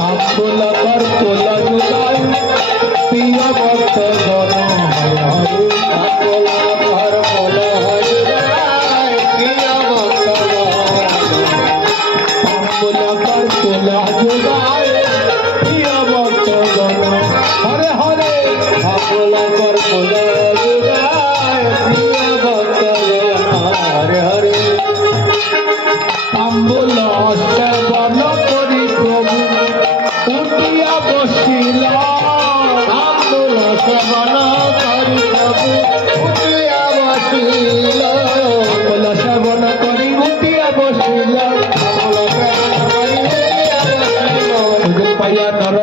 আম্বুলকর তোলা জুলাই প্রিয় ভক্ত জন আম্বুলকর তোলা জুলাই প্রিয় ভক্ত আম্বুলকর তোলা জুলাই প্রিয় ভক্ত জন হরে হরে আম্বুলকর তোলা জুলাই প্রিয় ভক্ত জন হরে হরে আম্বুল সেবন করি প্রভু উঠিয়া বসিল আম্বুল সেবন করি প্রভু উঠিয়া বসিল আম্বুল সেবন করি উঠিয়া বসিল আম্বুল সেবন করি উঠিয়া বসিল পাইয়া নর